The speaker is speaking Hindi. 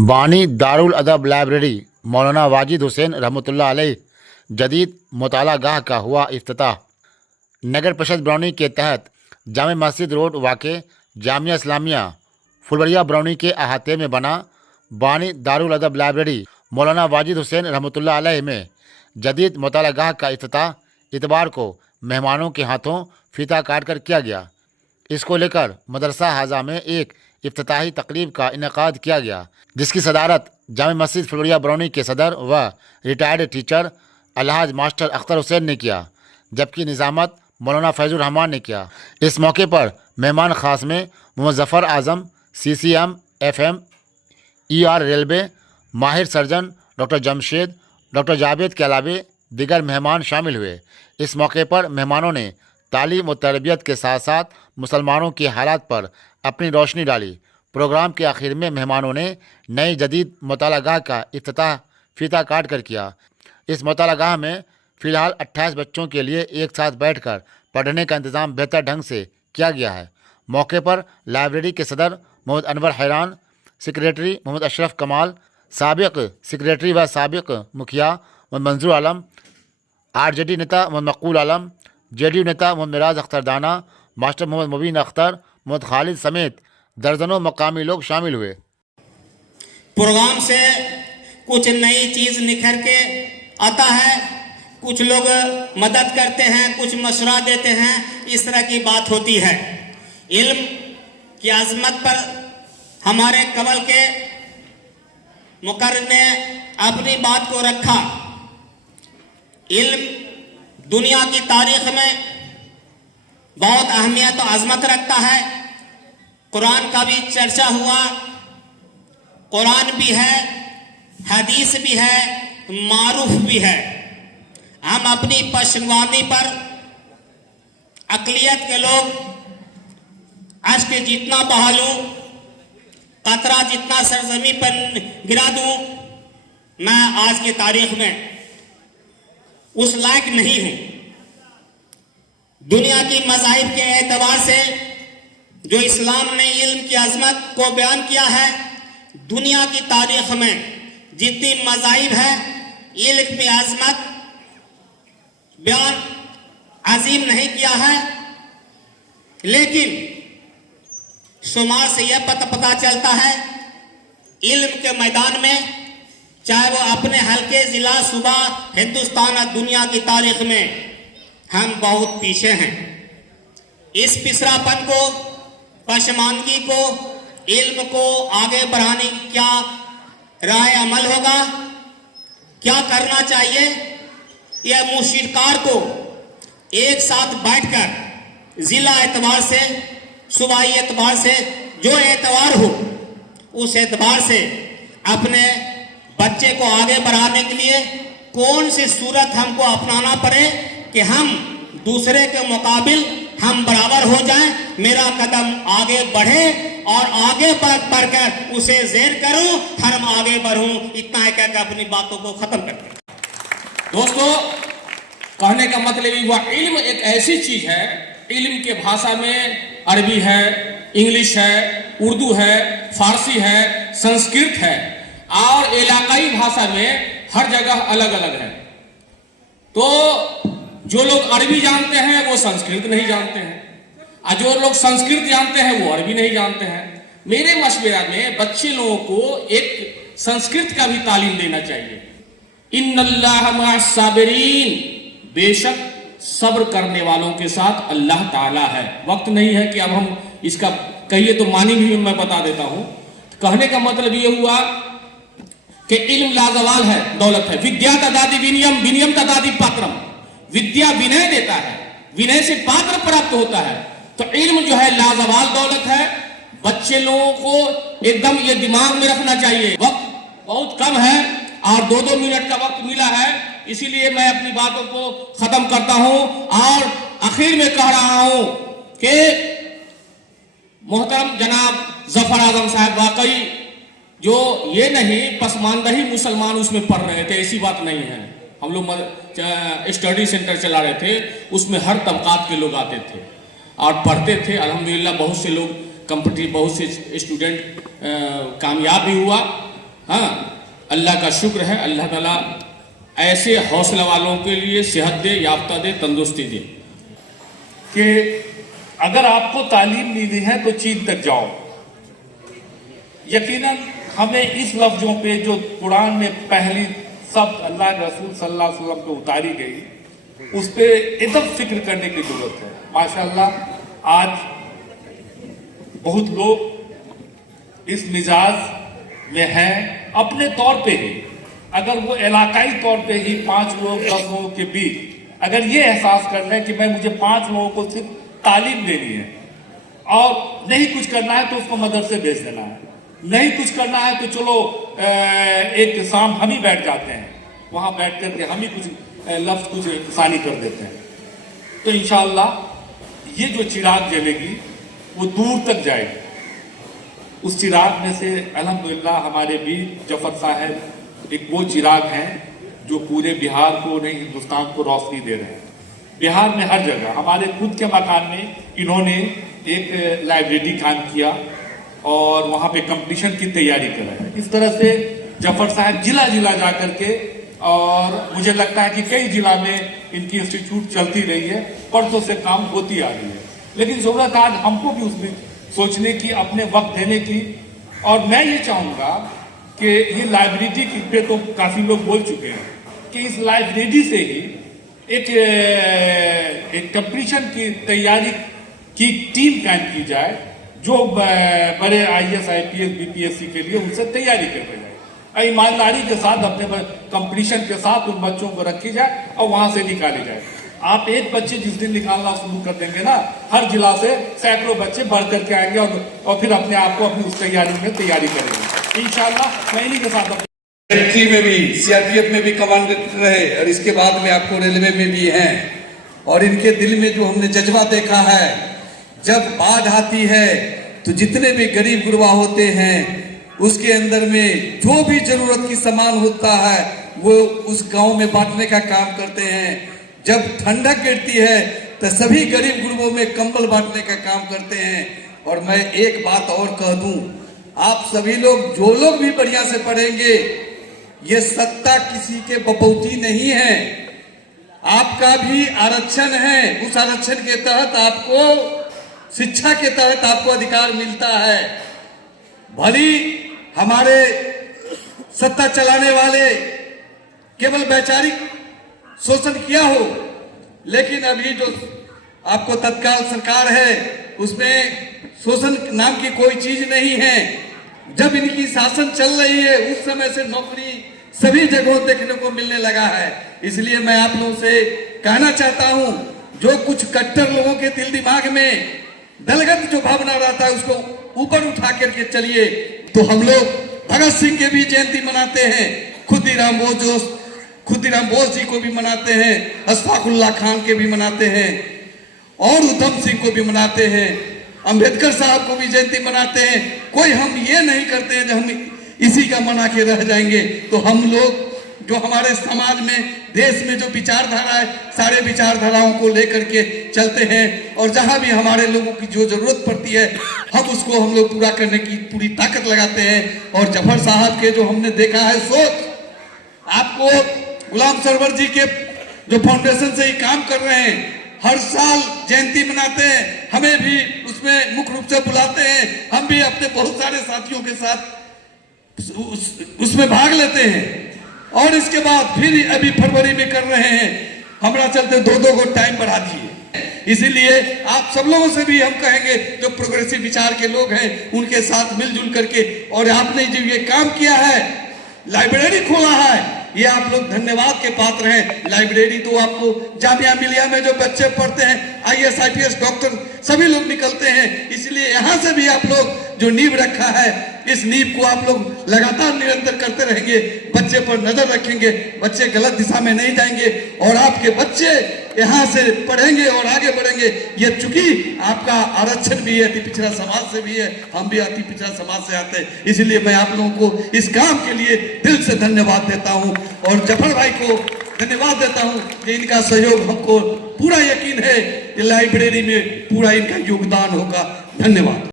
बानी दारुल अदब लाइब्रेरी मौलाना वाजिद हुसैन रहमतुल्लाह अलैह जदीद मुताला गाह का हुआ इफ्तिताह। नगर परिषद बरौनी के तहत जामे मस्जिद रोड वाक़े जामिया इस्लामिया फुलवरिया बरौनी के अहाते में बना बानी दारुल अदब लाइब्रेरी मौलाना वाजिद हुसैन रहमतुल्लाह अलैह में जदीद मुताला गाह का इफ्तिताह इतवार को मेहमानों के हाथों फीता काट कर किया गया। इसको लेकर मदरसा हाजा में एक इफ्तिताही तकरीब का इनेकाद किया गया, जिसकी सदारत जामे मस्जिद फुलवरिया बरौनी के सदर व रिटायर्ड टीचर अलहाज मास्टर अख्तर हुसैन ने किया, जबकि निज़ामत मौलाना फैज़ुर रहमान ने किया। इस मौके पर मेहमान ख़ास में मोहम्मद ज़फ़र आज़म, CCM, FM, ER रेलवे, माहिर surgeon doctor Jamshed, doctor Javed के अलावे दीगर मेहमान शामिल हुए। इस मौके पर मेहमानों ने तालीम और तरबियत के साथ साथ मुसलमानों के हालात पर अपनी रोशनी डाली। प्रोग्राम के आखिर में मेहमानों ने नई जदीद मुतालागाह का इफ्तिताह फीता काट कर किया। इस मुतालागाह में फ़िलहाल 28 बच्चों के लिए एक साथ बैठकर पढ़ने का इंतज़ाम बेहतर ढंग से किया गया है। मौके पर लाइब्रेरी के सदर मोहम्मद अनवर हैरान, सेक्रेटरी मोहम्मद अशरफ कमाल, साबिक सेक्रेटरी व साबिक मुखिया मोहम्मद मंजूर आलम, RJD नेता मोहम्मद मकबूल आलम, JDU नेता मोहम्मद मिराज अख्तर दाना, मास्टर मोहम्मद मुबीन अख्तर, मोहम्मद खालिद समेत दर्जनों मकामी लोग शामिल हुए। प्रोग्राम से कुछ नई चीज निखर के आता है, कुछ लोग मदद करते हैं, कुछ मशवरा देते हैं, इस तरह की बात होती है। इल्म की अजमत पर हमारे कबल के मुकर्रर ने अपनी बात को रखा। इल्म दुनिया की तारीख में बहुत अहमियत और अजमत रखता है। कुरान का भी चर्चा हुआ, कुरान भी है, हदीस भी है, मारूफ भी है। हम अपनी पशवानी पर अकलियत के लोग अश्क जितना बहा लूं, कतरा जितना सरजमी पर गिरा दूं, मैं आज की तारीख में उस लायक नहीं हूं। दुनिया की मज़ाहिब के एतबार से जो इस्लाम ने इल्म की अजमत को बयान किया है, दुनिया की तारीख में जितनी मज़ाहिब है, इल्म की अजमत बयान अजीम नहीं किया है। लेकिन शुमार से यह पता चलता है, इल्म के मैदान में चाहे वो अपने हल्के ज़िला सूबा हिंदुस्तान और दुनिया की तारीख में हम बहुत पीछे हैं। इस पिछड़ापन को, पशमानगी को, इल्म को आगे बढ़ाने की क्या राय अमल होगा, क्या करना चाहिए? यह मुशीरकार को एक साथ बैठकर जिला एतबार से, सूबाई एतबार से, जो एतबार हो उस एतबार से अपने बच्चे को आगे बढ़ाने के लिए कौन सी सूरत हमको अपनाना पड़े कि हम दूसरे के मुकाबिल हम बराबर हो जाएं, मेरा कदम आगे बढ़े और आगे बढ़कर उसे ज़ेर करूं, हम आगे बढ़ूं। इतना है कहकर अपनी बातों को खत्म करते हैं। दोस्तों, कहने का मतलब ये हुआ, इल्म एक ऐसी चीज है, इल्म के भाषा में अरबी है, इंग्लिश है, उर्दू है, फारसी है, संस्कृत है और इलाकाई भाषा में हर जगह अलग अलग है। तो जो लोग अरबी जानते हैं वो संस्कृत नहीं जानते हैं, और जो लोग संस्कृत जानते हैं वो अरबी नहीं जानते हैं। मेरे मशवरे में बच्चे लोगों को एक संस्कृत का भी तालीम देना चाहिए। इन्नल्लाह मअस साबिरीन, बेशक सब्र करने वालों के साथ अल्लाह ताला है। वक्त नहीं है कि अब हम इसका कहिए, तो मानी भी मैं बता देता हूं। कहने का मतलब ये हुआ कि इल्म लाजवाल है, दौलत है। विद्या तदादि विनियम, विनियम तदादि पात्रम। विद्या विनय देता है, विनय से पात्र प्राप्त होता है। तो इल्म जो है लाजवाल दौलत है। बच्चे लोगों को एकदम ये दिमाग में रखना चाहिए। वक्त बहुत कम है और 2-2 मिनट का वक्त मिला है, इसीलिए मैं अपनी बातों को खत्म करता हूं और आखिर में कह रहा हूं कि मोहतरम जनाब जफर आजम साहब, वाकई जो ये नहीं पसमानदा ही मुसलमान उसमें पढ़ रहे थे, ऐसी बात नहीं है। हम लोग स्टडी सेंटर चला रहे थे, उसमें हर तबकात के लोग आते थे और पढ़ते थे। अल्हम्दुलिल्लाह बहुत से लोग बहुत से स्टूडेंट कामयाब भी हुआ हाँ, अल्लाह का शुक्र है, अल्लाह ताला ऐसे हौसला वालों के लिए सेहत दे, याफ्ता दे, तंदुरुस्ती दे। कि अगर आपको तालीम लेनी है तो चीन तक जाओ। यकीनन हमें इस लफ्जों पे जो कुरान में पहली शब्द अल्लाह के रसूल सल्लल्लाहु अलैहि वसल्लम पे उतारी गई, उस पे एकदम फिक्र करने की जरूरत है। माशाअल्लाह आज बहुत लोग इस मिजाज में हैं। अपने तौर पे ही अगर वो इलाकाई तौर पे ही 5 लोग 10 लोगों के बीच अगर ये एहसास कर लें कि मुझे 5 लोगों को सिर्फ तालीम देनी है और नहीं कुछ करना है तो उसको मदरसे भेज देना है, नहीं कुछ करना है तो चलो एक शाम हम ही बैठ जाते हैं, वहां बैठ करके हम ही कुछ लफ्ज कुछ इंसानी कर देते हैं, तो इंशाअल्लाह ये जो चिराग जलेगी वो दूर तक जाएगी। उस चिराग में से अल्हम्दुलिल्लाह हमारे भी जफर साहब एक वो चिराग हैं जो पूरे बिहार को नहीं हिंदुस्तान को रोशनी दे रहे हैं। बिहार में हर जगह, हमारे खुद के मकान में इन्होंने एक लाइब्रेरी काम किया और वहाँ पे कंपटीशन की तैयारी कर रहे हैं। इस तरह से जफर साहब जिला जिला जा करके, और मुझे लगता है कि कई जिला में इनकी इंस्टीट्यूट चलती रही है, परसों से काम होती आ रही है। लेकिन जरूरत आज हमको भी उसमें सोचने की, अपने वक्त देने की। और मैं ये चाहूँगा कि ये लाइब्रेरी पे तो काफ़ी लोग बोल चुके हैं कि इस लाइब्रेरी से ही एक कंपटीशन की तैयारी की टीम कायम की जाए, जो बड़े IAS IPS BPSC के लिए उनसे तैयारी करवाई जाए। ईमानदारी के साथ अपने कंपटीशन के साथ उन बच्चों को रखी जाए और वहां से निकाली जाए। आप एक बच्चे जिस दिन निकालना शुरू कर देंगे ना, हर जिला से सैकड़ों बच्चे बढ़ करके आएंगे और फिर अपने आप को अपनी उस तैयारी में तैयारी करेंगे इंशाल्लाह। मैं इन्हीं के साथ मिलिट्री में भी, CRPF में भी कमांडेंट रहे और इसके बाद में आपको रेलवे में भी हैं। और इनके दिल में जो हमने जज्बा देखा है, जब बाढ़ आती है तो जितने भी गरीब गुरबा होते हैं उसके अंदर में जो भी जरूरत की सामान होता है वो उस गांव में बांटने का काम करते हैं। जब ठंडक गिरती है तो सभी गरीब गुरबों में कंबल बांटने का काम करते हैं। और मैं एक बात और कह दूं, आप सभी लोग जो लोग भी बढ़िया से पढ़ेंगे, ये सत्ता किसी के बपौती नहीं है, आपका भी आरक्षण है। उस आरक्षण के तहत आपको, शिक्षा के तहत आपको अधिकार मिलता है। भली हमारे सत्ता चलाने वाले केवल वैचारिक शोषण किया हो, लेकिन अभी जो आपको तत्काल सरकार है उसमें शोषण नाम की कोई चीज नहीं है। जब इनकी शासन चल रही है उस समय से नौकरी सभी जगहों देखने को मिलने लगा है। इसलिए मैं आप लोगों से कहना चाहता हूं, जो कुछ कट्टर लोगों के दिल दिमाग में दलगत जो भावना रहता है उसको ऊपर उठा करके चलिए। तो हम लोग भगत सिंह के भी जयंती मनाते हैं, खुदीराम बोस जी को भी मनाते हैं, अशफाकुल्लाह खान के भी मनाते हैं और उधम सिंह को भी मनाते हैं, अंबेडकर साहब को भी जयंती मनाते हैं। कोई हम ये नहीं करते हैं जो हम इसी का मना के रह जाएंगे। तो हम लोग जो हमारे समाज में, देश में जो विचारधारा है, सारे विचारधाराओं को लेकर के चलते हैं और जहां भी हमारे लोगों की जो जरूरत पड़ती है हम उसको हम लोग पूरा करने की पूरी ताकत लगाते हैं। और जफर साहब के जो हमने देखा है सोच, आपको गुलाम सरवर जी के जो फाउंडेशन से ही काम कर रहे हैं, हर साल जयंती मनाते हैं, हमें भी उसमें मुख्य रूप से बुलाते हैं, हम भी अपने बहुत सारे साथियों के साथ उसमें भाग लेते हैं। और इसके बाद फिर अभी फरवरी में कर रहे हैं, हमारा चलते 2-2 को टाइम बढ़ा दिए। इसीलिए आप सब लोगों से भी हम कहेंगे, जो प्रोग्रेसिव विचार के लोग हैं उनके साथ मिलजुल करके, और आपने जो ये काम किया है, लाइब्रेरी खोला है, ये आप लोग धन्यवाद के पात्र हैं। लाइब्रेरी तो आपको जामिया मिलिया में जो बच्चे पढ़ते हैं, IAS IPS डॉक्टर सभी लोग निकलते हैं। इसलिए यहाँ से भी आप लोग जो नींव रखा है, इस नींव को आप लोग लगातार निरंतर करते रहेंगे, बच्चे पर नजर रखेंगे, बच्चे गलत दिशा में नहीं जाएंगे और आपके बच्चे यहाँ से पढ़ेंगे और आगे बढ़ेंगे। ये चूंकि आपका आरक्षण भी है, अति पिछड़ा समाज से भी है, हम भी अति पिछड़ा समाज से आते हैं, इसलिए मैं आप लोगों को इस काम के लिए दिल से धन्यवाद देता हूँ और जफर भाई को धन्यवाद देता हूँ कि इनका सहयोग, हमको पूरा यकीन है कि लाइब्रेरी में पूरा इनका योगदान होगा। धन्यवाद।